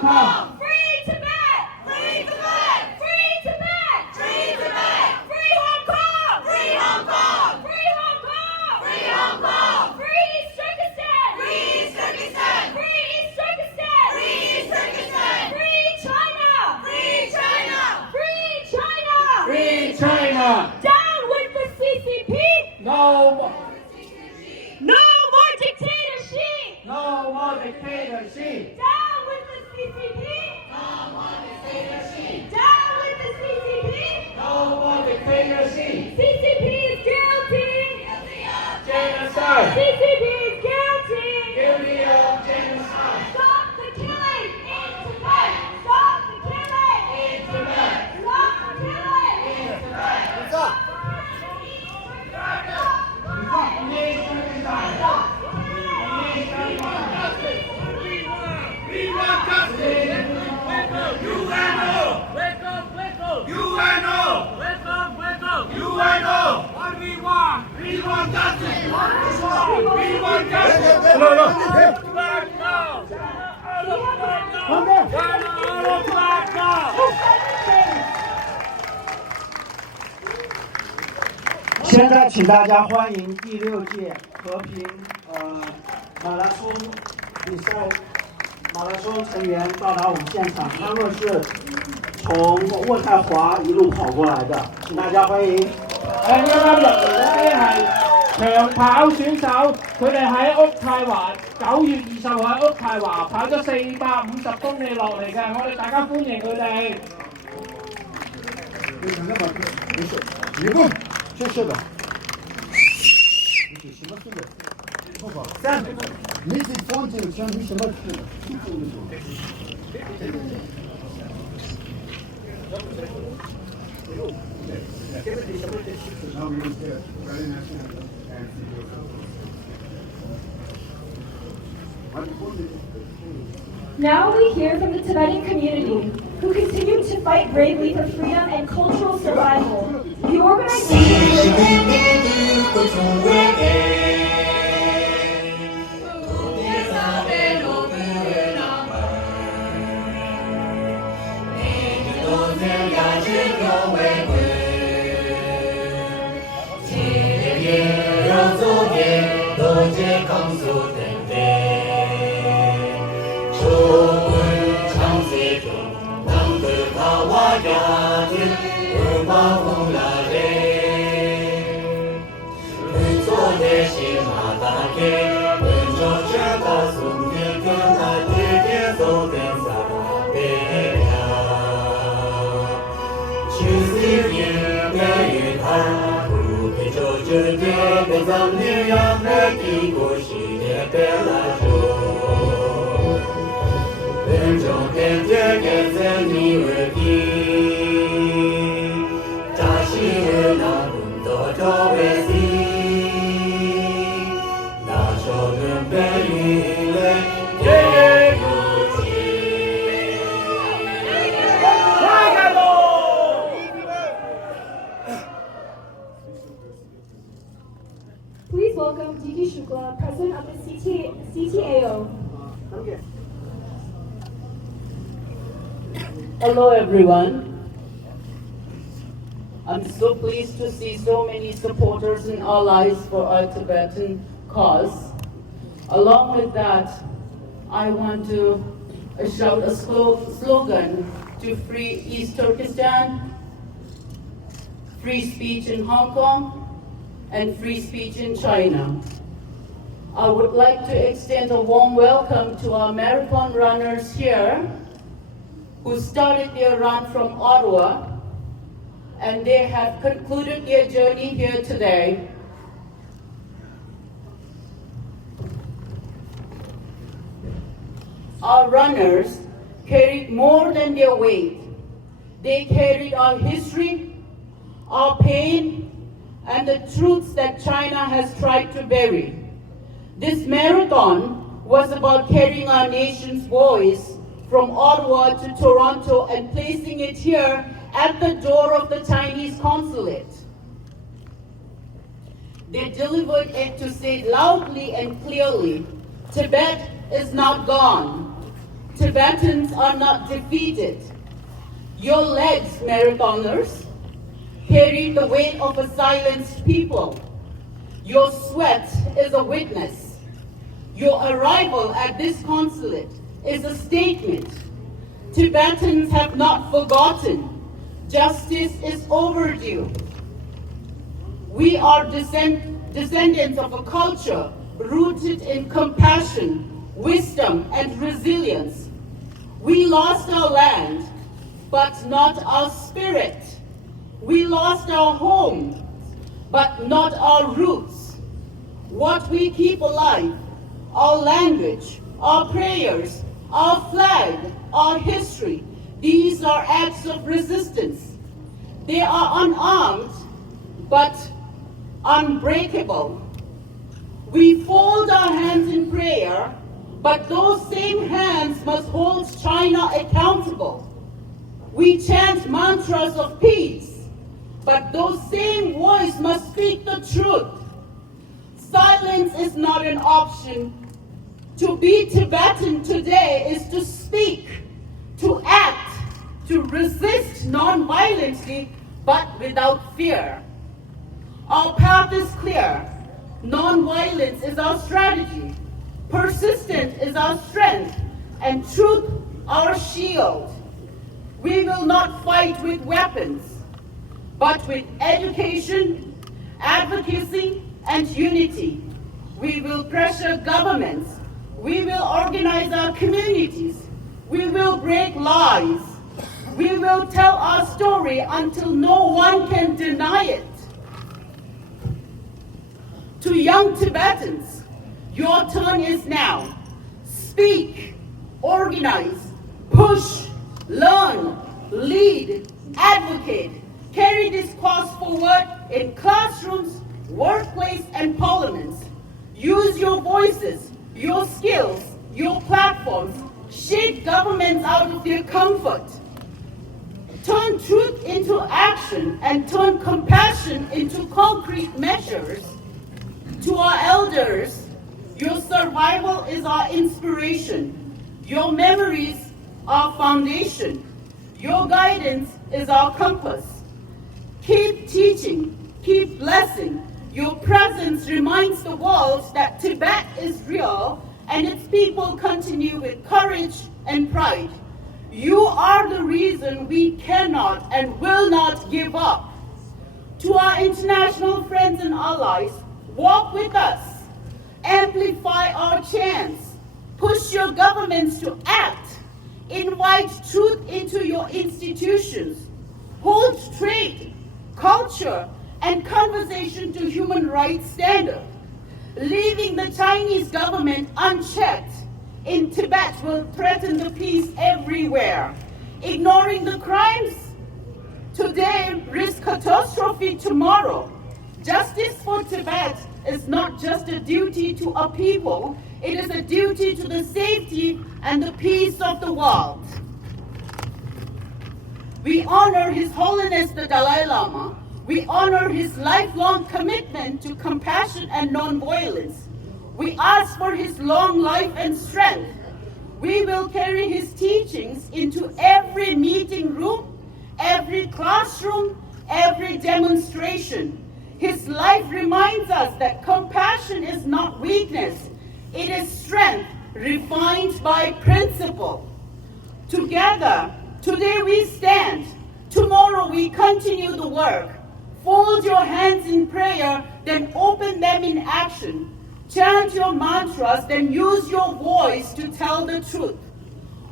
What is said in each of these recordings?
Hong Kong! Free Tibet! Free Tibet! Free Tibet! Free Tibet! Free Hong Kong! Free Hong Kong! Free Hong Kong! Free Hong Kong! Free East Turkestan! Free East Turkestan! Free East Turkestan! Free East Turkestan! Free China! Free China! Free China! Free China! Down with the CCP! No more, No more dictatorship! no more dictatorship! Down with the CCP! Down with the CCP! No more dictatorship! CCP is guilty! Genocide! CCP is guilty! Guilty of genocide! Stop the killing in Tibet! Stop the killing in Tibet! Stop the killing in Tibet! Stop We want justice! UNO! Wake up, wake up! UNO! Wake up, wake up! UNO! What do we want? We want justice! We want justice! No, no. Back now! China, all back now! 现在请大家欢迎第6届和平马拉松比赛马拉松成员到达我们现场，他们是从渥太華一路跑過來的，請大家歡迎。啱啱入嚟嗰啲係長跑選手，佢哋喺渥太華9月20號喺渥太華跑咗450公里落嚟嘅，我哋大家歡迎佢哋。没事，一共就是的。什么是的？不好，你是放进像你什么是的？Now we hear from the Tibetan community, who continue to fight bravely for freedom and cultural survival. The organization Please welcome D.K. Shukla, President of the CTAO. Hello everyone. I'm so pleased to see so many supporters and allies for our Tibetan cause. Along with that, I want to shout a slogan to free East Turkestan, free speech in Hong Kong, and free speech in China. I would like to extend a warm welcome to our marathon runners here who started their run from Ottawa, and they have concluded their journey here today. Our runners carried more than their weight. They carried our history, our pain, and the truths that China has tried to bury. This marathon was about carrying our nation's voice from Ottawa to Toronto and placing it here at the door of the Chinese consulate. They delivered it to say loudly and clearly, Tibet is not gone. Tibetans are not defeated. Your legs, marathoners, carry the weight of a silenced people. Your sweat is a witness. Your arrival at this consulate is a statement. Tibetans have not forgotten. Justice is overdue. We are descendants of a culture rooted in compassion, wisdom, and resilience. We lost our land, but not our spirit. We lost our home, but not our roots. What we keep alive, our language, our prayers, our flag, our history, these are acts of resistance. They are unarmed, but unbreakable. We fold our hands in prayer, but those same hands must hold China accountable. We chant mantras of peace, but those same voices must speak the truth. Silence is not an option. To be Tibetan today is to speak, to act, to resist non-violently, but without fear. Our path is clear. Non-violence is our strategy. Persistence is our strength, and truth our shield. We will not fight with weapons, but with education, advocacy, and unity. We will pressure governments. We will organize our communities. We will break lies. We will tell our story until no one can deny it. To young Tibetans, your turn is now. Speak, organize, push, learn, lead, advocate. Carry this cause forward in classrooms, workplace, and parliaments. Use your voices, your skills, your platforms. Shake governments out of their comfort. Turn truth into action and turn compassion into concrete measures. To our elders, your survival is our inspiration. Your memories, our foundation. Your guidance is our compass. Keep teaching, keep blessing. Your presence reminds the world that Tibet is real and its people continue with courage and pride. You are the reason we cannot and will not give up. To our international friends and allies, walk with us. Amplify our chants. Push your governments to act. Invite truth into your institutions. Hold trade, culture, and conversation to human rights standards. Leaving the Chinese government unchecked in Tibet will threaten the peace everywhere. Ignoring the crimes today risks catastrophe tomorrow. Justice for Tibet is not just a duty to a people, it is a duty to the safety and the peace of the world. We honor His Holiness the Dalai Lama. We honor his lifelong commitment to compassion and non-violence. We ask for his long life and strength. We will carry his teachings into every meeting room, every classroom, every demonstration. His life reminds us that compassion is not weakness, it is strength refined by principle. Together, today we stand, tomorrow we continue the work. Fold your hands in prayer, then open them in action. Chant your mantras, then use your voice to tell the truth.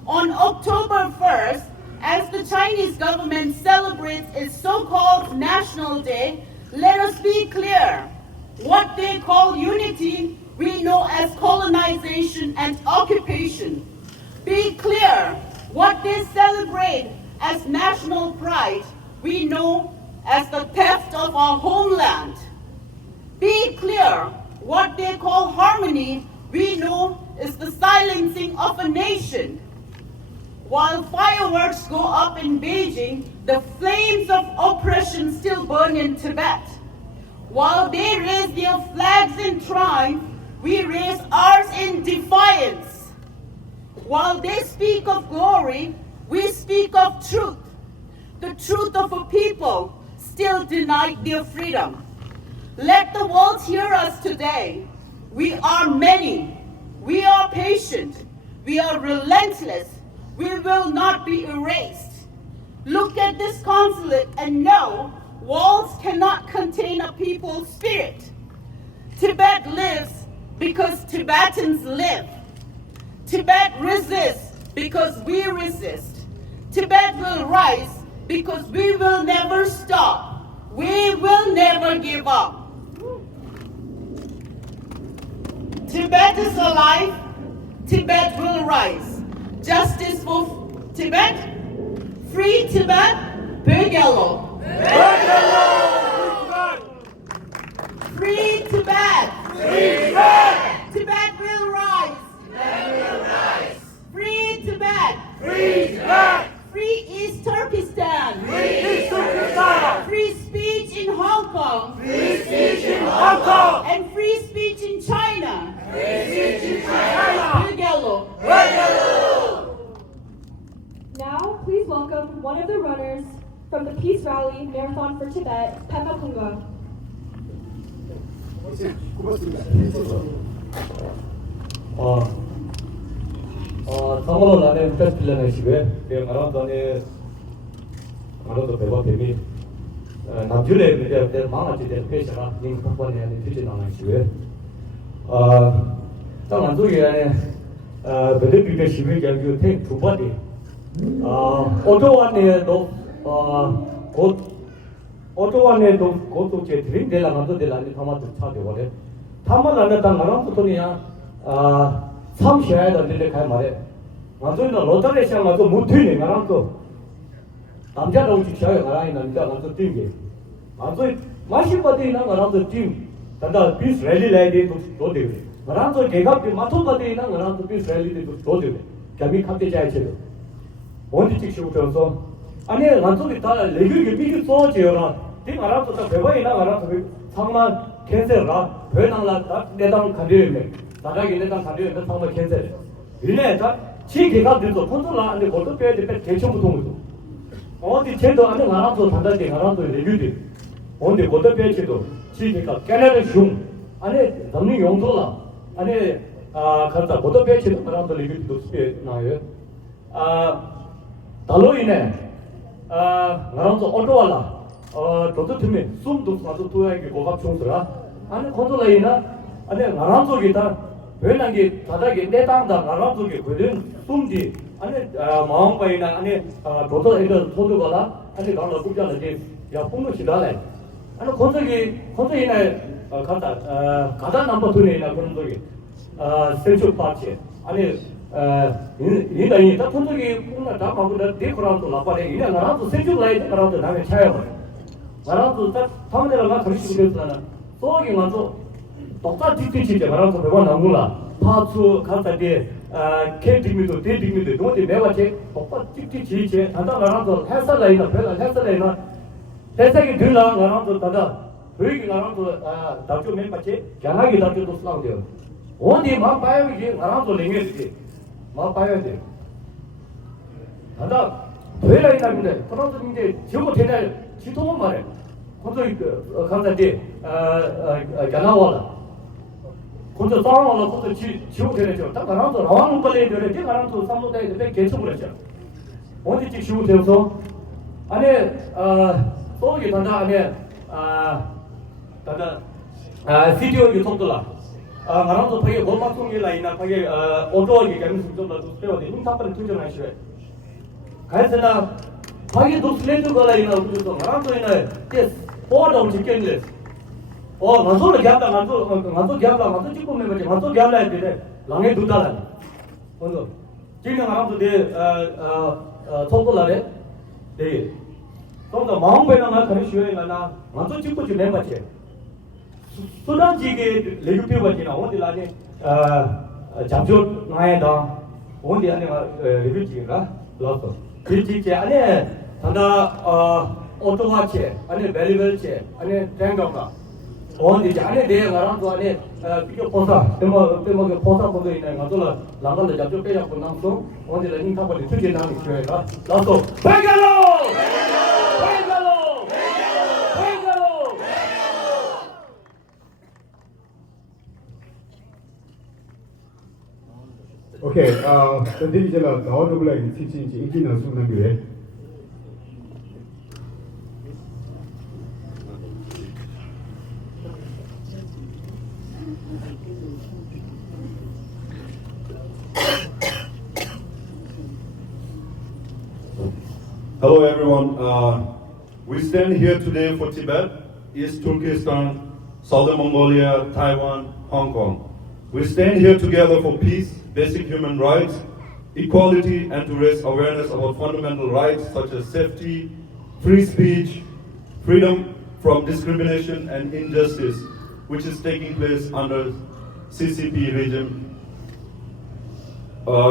On October 1st, as the Chinese government celebrates its so-called National Day, let us be clear. What they call unity, we know as colonization and occupation. Be clear. What they celebrate as national pride, we know as the theft of our homeland. Be clear. What they call harmony, we know is the silencing of a nation. While fireworks go up in Beijing, the flames of oppression still burn in Tibet. While they raise their flags in triumph, we raise ours in defiance. While they speak of glory, we speak of truth. The truth of a people still denied their freedom. Let the world hear us today. We are many. We are patient. We are relentless. We will not be erased. Look at this consulate and know walls cannot contain a people's spirit. Tibet lives because Tibetans live. Tibet resists because we resist. Tibet will rise because we will never stop. We will never give up. Tibet is alive. Tibet will rise. Justice for Tibet. Free Tibet. Bögelo. Free Tibet. Tibet will rise. Free Tibet. Free East Turkestan. Free speech in Hong Kong. And free speech in China. Bögelo. Now, please welcome one of the runners from the Peace Rally Marathon for Tibet, Pema Kunga. 고맙습니다. 참고로 나는 페스틸러는 시고요. 마라톤에 마라톤 배워 뱀이 남주에 이제 망아지 될 페이스가 인터폰에 하는 뒤지 나는 시고요. 딱 만족이네. 베드 비게 시비 경주 두 번이 오토완에도 곧 오토완에도 곧도 제 드림 될라가도 될라니 타마도 차대 원래 타마라는 당 마라톤 돈이야 30회에도 늘래 갈 말에 완전히 로터리 시장 가서 못 뛰네 나랑도 남자도 지켜야 가라니 남자 가서 뛰게 완전히 마실 바디 나 나랑도 뛰 단다 비스 랠리 라이드 도 되게 나랑도 개가 마토 바디 나 나랑도 비스 랠리도 도 되게 감이 갑자기 자이체도 언제 찍시부터서 아니 완전히 다 레귤게 미기 소지어라 이 나랑도 다 배워이나 나랑도 상만 캔슬라 배낭라 내당 가리네 나가게 내당 가리네 상만 캔슬 이래다 지개가 들도 컨트롤 안돼 것도 빼야 돼 대청부터 모두 어디 제도 안에 나랑도 단단히 나랑도 레귤이 언제 것도 빼지도 지개가 깨내는 중 안에 남는 용도라 안에 간다 것도 빼지도 나랑도 레귤도 스페 나요 달로이네 나랑도 오토와라 저도 팀에 숨도 사도 도야게 고갑 총수라 아니 컨트롤이나 아니 나랑도 기타 왜냐게 다다게 내당다 나랑도 게 그런 숨지 아니 마음바이나 아니 저도 이거 소도가라 아니 나랑 국자는데 야 풍도 시달래 아니 컨트롤이나 가다 넘버 2에나 그런 저기 센츄 파티 아니 이다니 다 컨트롤이 뭔가 다 막으다 데코라도 나빠래 이래 나랑도 센츄 라이트 나랑도 나게 차요 나랑도 딱 파면에다가 그리시고 됐잖아 또기 먼저 똑같이 뒤치지 나랑도 배워 나무라 파츠 간다데 케이티미도 데디미도 도대 매와체 똑같이 뒤치지 단다 나랑도 헬스라이나 배가 헬스라이나 대세기 들라 나랑도 다다 회기 나랑도 다주 멤버체 견하기 다주도 쓰나오죠 어디 막 봐야지 나랑도 랭게지 막 봐야 돼 단다 되라이나인데 그런데 이제 저거 되냐 지도만 말해 그것도 간다데 견하와라 그것도 싸움하라 그것도 지고 되죠 딱 나랑도 나와는 빨리 되래 네 나랑도 삼도대에 내 개척을 했죠 언제 지고 되어서 안에 또기 단다 안에 단다 시디오 유튜브라 나랑도 되게 골막송이 라이나 되게 어두워게 가면서 좀 더 스페어데 힘탑을 투정하시래 가르스나 되게 독슬레드 거라이나 그래서 나랑도 이네 제 보도 지켰는데 만소를 잡다 만소 잡다 만소 찍고 매면 만소 잡라 했는데 랑에 두다라 먼저 지금 나랑도 내 속도라래 네 좀더 마음배나 나 그런 쉬어야 나 만소 찍고 좀 매봤지 수단지게 레귤피버지나 어디 라니 잠조 나에다 어디 안에 레귤지가 라서 그지지 안에 단다 오토마체 안에 벨벨체 안에 땡가가 어디 자네 내 나랑도 안에 비교 포사 때문에 포사 보도 있네 가도라 랑가를 잡죠 빼잡고 남소 어디 레닝 타버리 투제 나는 교회가 나서 백갈로 Okay, tadi je lah tahun dulu lagi cincin ini langsung nampak. Hello everyone, we stand here today for Tibet, East Turkestan, Southern Mongolia, Taiwan, Hong Kong. We stand here together for peace, basic human rights, equality, and to raise awareness about fundamental rights such as safety, free speech, freedom from discrimination and injustice, which is taking place under CCP regime.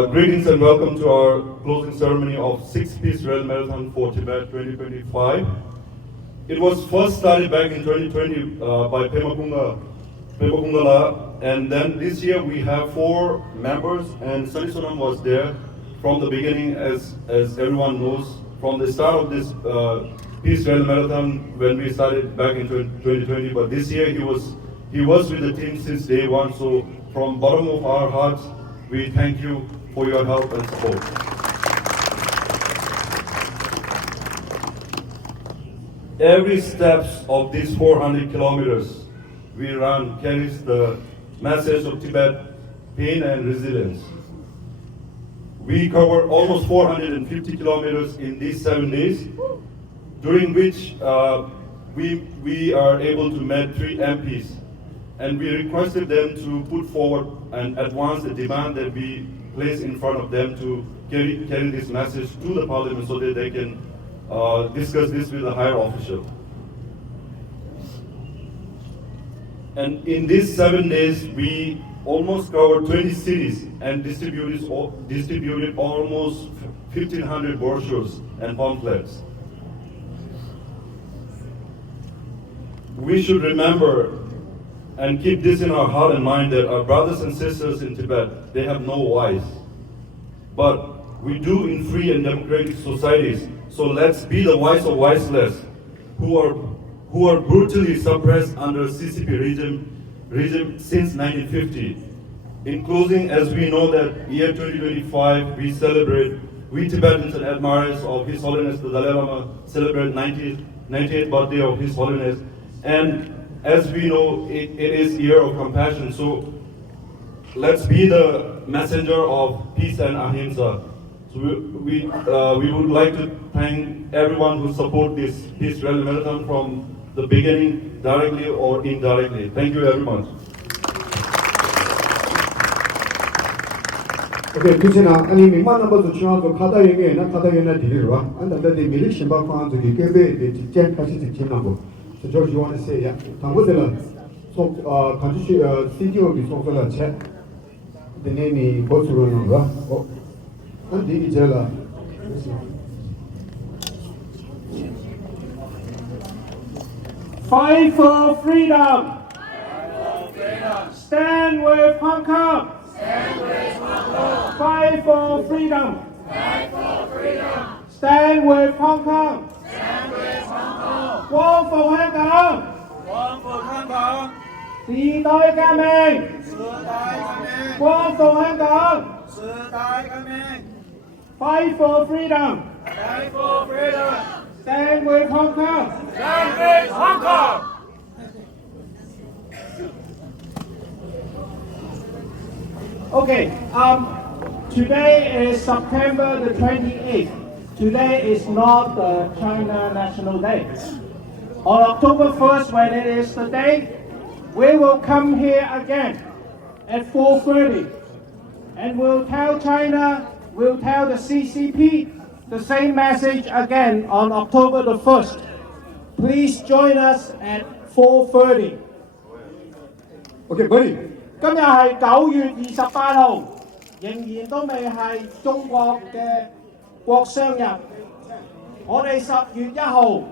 Greetings and welcome to our closing ceremony of 6th Peace Rail Marathon for Tibet 2025. It was first started back in 2020 by Pema Kungala, and then this year we have 4 members, and Sani Sonam was there from the beginning, as everyone knows, from the start of this Peace Rail Marathon when we started back in 2020. But this year he was with the team since day one. So from bottom of our hearts, we thank you for your help and support. Every steps of these 400 kilometers we run carries the message of Tibet, pain and resilience. We covered almost 450 kilometers in these 7 days, during which we are able to meet 3 MPs. And we requested them to put forward and advance the demand that we place in front of them to carry this message to the parliament so that they can discuss this with a higher official. And in these 7 days, we almost covered 20 cities and distributed almost 1,500 brochures and pamphlets. We should remember and keep this in our heart and mind that our brothers and sisters in Tibet, they have no voice. But we do in free and democratic societies. So let's be the voice of voiceless who are brutally suppressed under CCP regime since 1950. In closing, as we know that year 2025, we Tibetans and admirers of His Holiness the Dalai Lama celebrate 98th birthday of His Holiness. And as we know, it is year of compassion. So let's be the messenger of peace and ahimsa. So we would like to thank everyone who support this Peace Rail Marathon from the beginning, directly or indirectly. Thank you very much. Okay, tuchena ani mingma number tu chua to khata yenge na khata yena dilirwa. Anda da de milik shimba kwan to kebe de chen kashi de chen number. So George, you want to say, yeah? Tangudela, so country CTO is also a chat. The name is Botswana. Oh, and the Ijela. Fight for freedom! Stand with Hong Kong! Fight for freedom! Stand with Hong Kong! 光復香港，光復香港，時代革命，時代革命，光復香港時代革命 ，Fight for freedom， ，Fight for freedom， Stand with Hong Kong。 Stand with Hong Kong。 Okay, today is September the 28th. Today is not the China National Day. On October 1st, when it is the day, we will come here again at 4:30, and we'll tell China, we'll tell the CCP the same message again on October the 1st. Please join us at 4:30. Okay, buddy. 今日係9月28號，仍然都未係中國嘅國殤日。我哋10月1號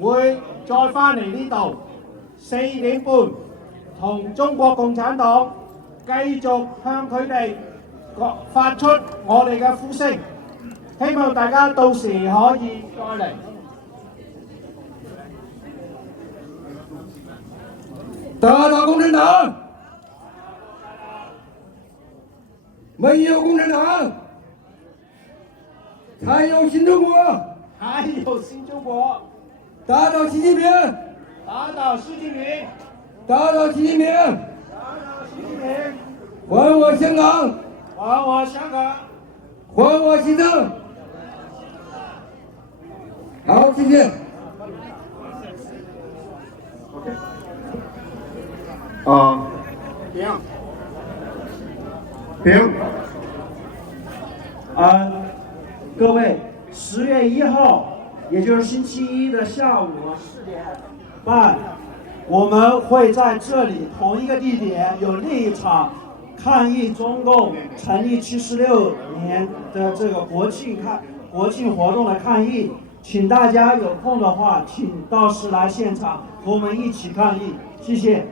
會再返嚟呢度，4點半。同中國共產黨繼續向佢哋發出我哋嘅呼聲，希望大家到時可以再嚟。打倒共產黨，沒有共產黨，才有新中國，還有新中國，打倒習近平，打倒習近平，打倒習近平，打倒習近平，還我香港，還我香港，還我西藏。好，謝謝。停。各位，10月1號，也就是星期一的下午4點半，我們會在這裡同一個地點有另一場抗議中共成立76年的這個國慶活動的抗議，請大家有空的話，請到時來現場和我們一起抗議，謝謝。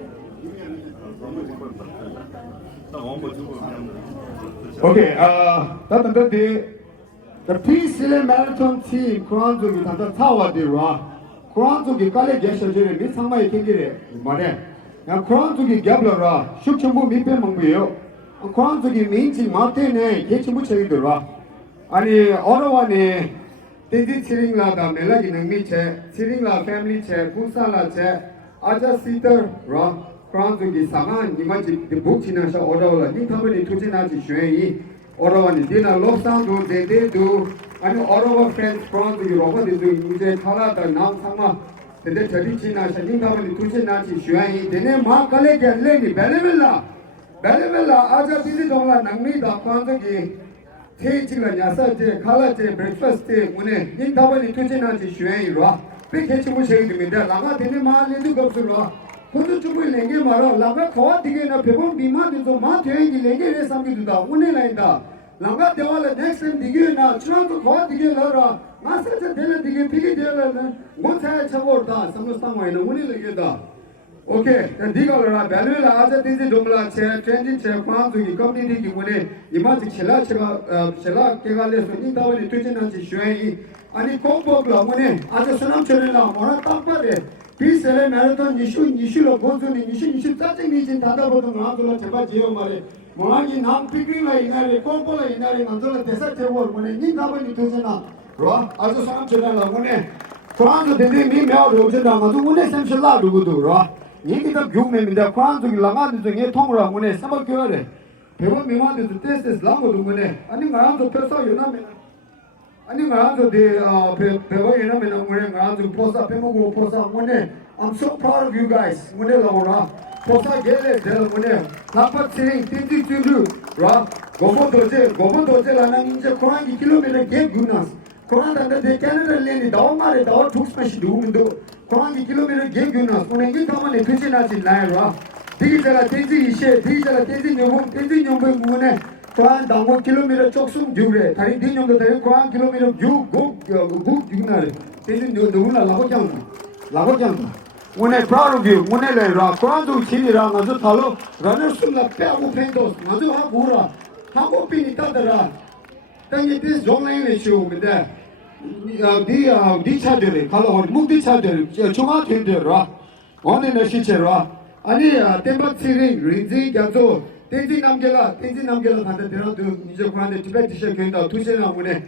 Okay, the Peace Marathon team, Quran Zogi Tanda Tawa Dira, Quran Zogi Kale Gesha, Miss Hamai Kingire, Mane, and Quran Zogi Gablara, Shukambu Mipe Mambio, and Quran Zogi Minchi Martin, Ketchubucha Dira, and Ottawa, Teddy Tiringla, the Melagi Miche, Tiringla family chair, Pusala chair, Aja Sitter, Ra. 프랑스기 상한 이마지 북치나서 오라올라 닝타버니 투지나지 쉐이 오라와니 디나 롭산도 데데도 아니 오라와 프렌즈 프랑스기 로바디도 이제 탈라다 남상마 데데 저리치나서 닝타버니 투지나지 쉐이 데네 마칼레게 레니 벨레벨라 아자 비리동라 낭미다 프랑스기 테이치가 야사제 칼라제 브렉퍼스트 문에 닝타버니 투지나지 쉐이로 베케치부 쉐이드입니다 라가 데네 마알레도 겁슬로 खुद चुप लेंगे मारो लगा खवा दिखे ना paper बीमा दे तो मां थे लेंगे रे सामने दुदा उन्हें लाइंदा लगा देवाले नेक्स्ट टाइम दिखे ना चुनाव तो खवा दिखे लरा मासे से देले दिखे फिकी देले ना गोछा छबोरदा समझता मैं ना उन्हें लगेदा ओके दिगा लरा बैलवेला आज तीजे डोमला छे ट्रेंडिंग छे पांच की कम्युनिटी की मुने इमाज छला केगाले सोनी दावली तुझे ना ची श्वेई आणि कोंबोगला मुने आज सुनाम चलेला मोरा तापरे Peace Marathon Nishu Gozuni Nishu Touching Nijin Tadaboto Mandula Tabajio Mare, Morangi Nam Picking like Inari, Compola Inari, Mandula Desert War, when a Nindabani Tuzana, Ra, as a Sam Channel, Mune, Kwan the name Mel Rojana, Mazune Samshala Dugudu, Ra, Nikita Gumem in the Kwan to Lamad to get Tongra, Mune, Samakure, People me wanted to test this Lambo Mune, and in around the person you know. 아니 말아도 돼 배워이나 맨날 문에 말아도 포사 배우고 포사 문에 I'm so proud of you guys 문에 나오라 포사 게레 될 문에 나빠치링 띵띵띵루 라 고보도제 라는 이제 코란기 킬로미터 개 군나스 코란한테 데 캐나다 레니 다오마레 다오 툭스마시 두문도 코란기 킬로미터 개 군나스 문에 이 가만에 되지나지 나이라 디지털 텐지 이셰 디지털 텐지 녀봉 문에 Kuran dango kilometer choksum jure, tari din yom tari Kuran kilometer guk jugnare. Tezi duguna labo kyang. Mune proud of you, mune le ra. Kuran du chini ra, ngazu thalo runner sumla pe agu pendos, ngazu ha gura, ha go pini tadara. Tangi this zonglang le shu minde. Di chadere, kala hori muk di chadere, chunga tende ra. One ne shiche ra. Ani tempat siring rinzi gyazo. 텐지 남gel라 간다 데라도 이제 그런데 티베트 시에 괜다 두세나 문에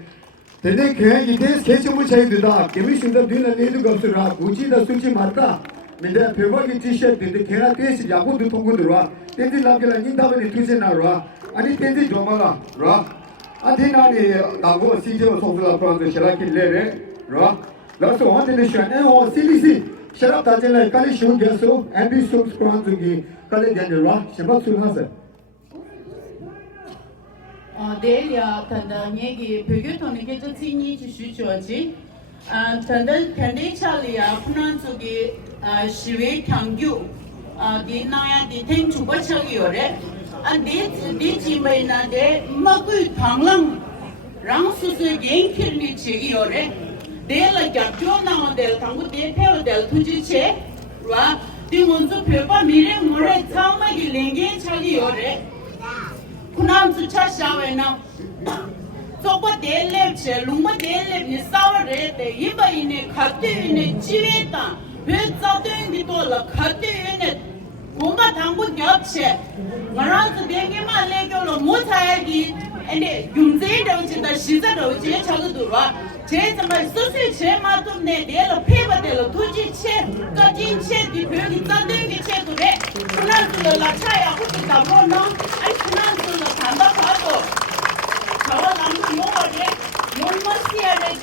근데 계획이 돼 개체물 차이다 개미신도 뒤는 내도 없으라 우지다 수치 맞다 근데 배워기 티셔츠 걔나 테스 야구도 통고 들어와 텐지 남gel라 인다버니 두세나라 아니 텐지 조마라 라 아디나니 나고 시저 소프라 프랑스 샤라킬레레 라 라서 원데네 샤네 오 시리시 샤랍 다젤라 칼리 쇼게소 엠비 소스 프랑스기 칼레 겐라 샤바술하세 데리아 탄다 얘기 배교통의 계절 진이 지수죠지 탄다 텐데찰리아 프랑스기 시외 강규 디나야 디텐 주바차기요래 디지메나데 마구 당랑 랑수스 옌킬리 지기요래 데라 갑조나원데 당고 데페오델 투지체 와 띵운수 페바 미래 모래 참마기 랭게 차기 요래 군함수 차샤웨나 저거 델렙체 룽마 델렙니 싸워레데 이바이네 카트위네 지웨다 베자된기 돌라 카트위네 공가 당고 겹체 말아서 되게만 레겨로 못하기 근데 융제도 진짜 시자도 제 차도와 제 정말 소수 제 마음에 내려 페바들로 도지체 까진체 디벽이 짠된게 체도래 그날도 라차야 혹시 나보나 아니 그날도 단답하고 저와 남도 용어래 용머시야래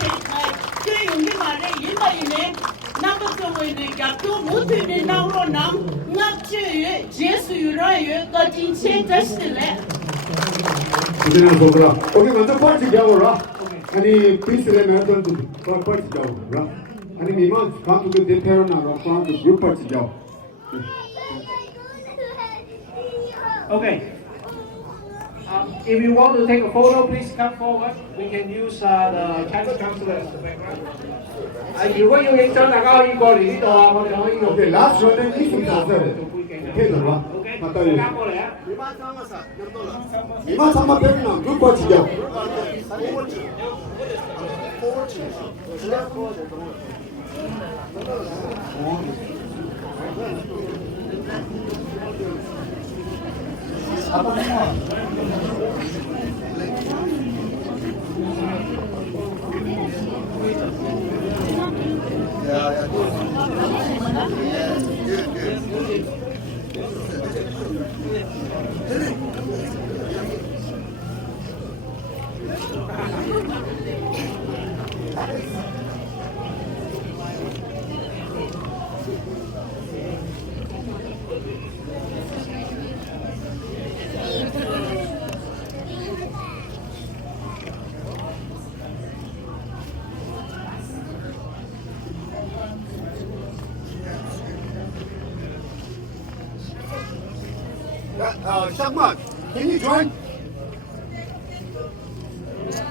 제 용기 말에 일마이네 남도서원의 약도 못되는 나로 남 납치 제수유라의 까진체 자신래 그대는 보더라. 오케이 먼저 뻘치 겨울라. 아니 비스레 매던 뻘치 겨울라. 아니 미만 간투 대표나 간투 그룹 뻘치 겨울. Okay. If you want to take a photo, please come forward. We can use the Chinese translator as the background. 如果要影相，大家可以過嚟呢度啊，我哋可以用。Okay, last one is this Okay, 들어와. 갔다 와. 加過嚟啊。 이만 3만 배우나 그룹 뻘치 겨울. Shagman, can you join?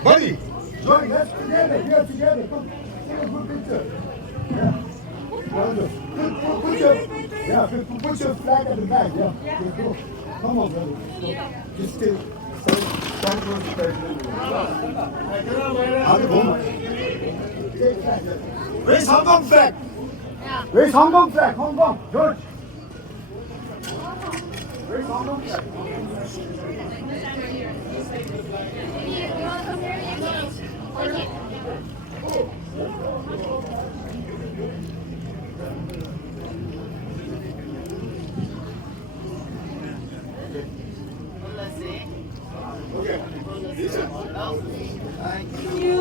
Buddy, join. Let's together. We are together. Come, take a good picture. Yeah. Put your flag at the back. Yeah. Go. Come on, brother. Go. Just stay. Stand close to President. Raise Hong Kong flag. Raise Hong Kong flag. Hong Kong, George. Raise Hong Kong flag. You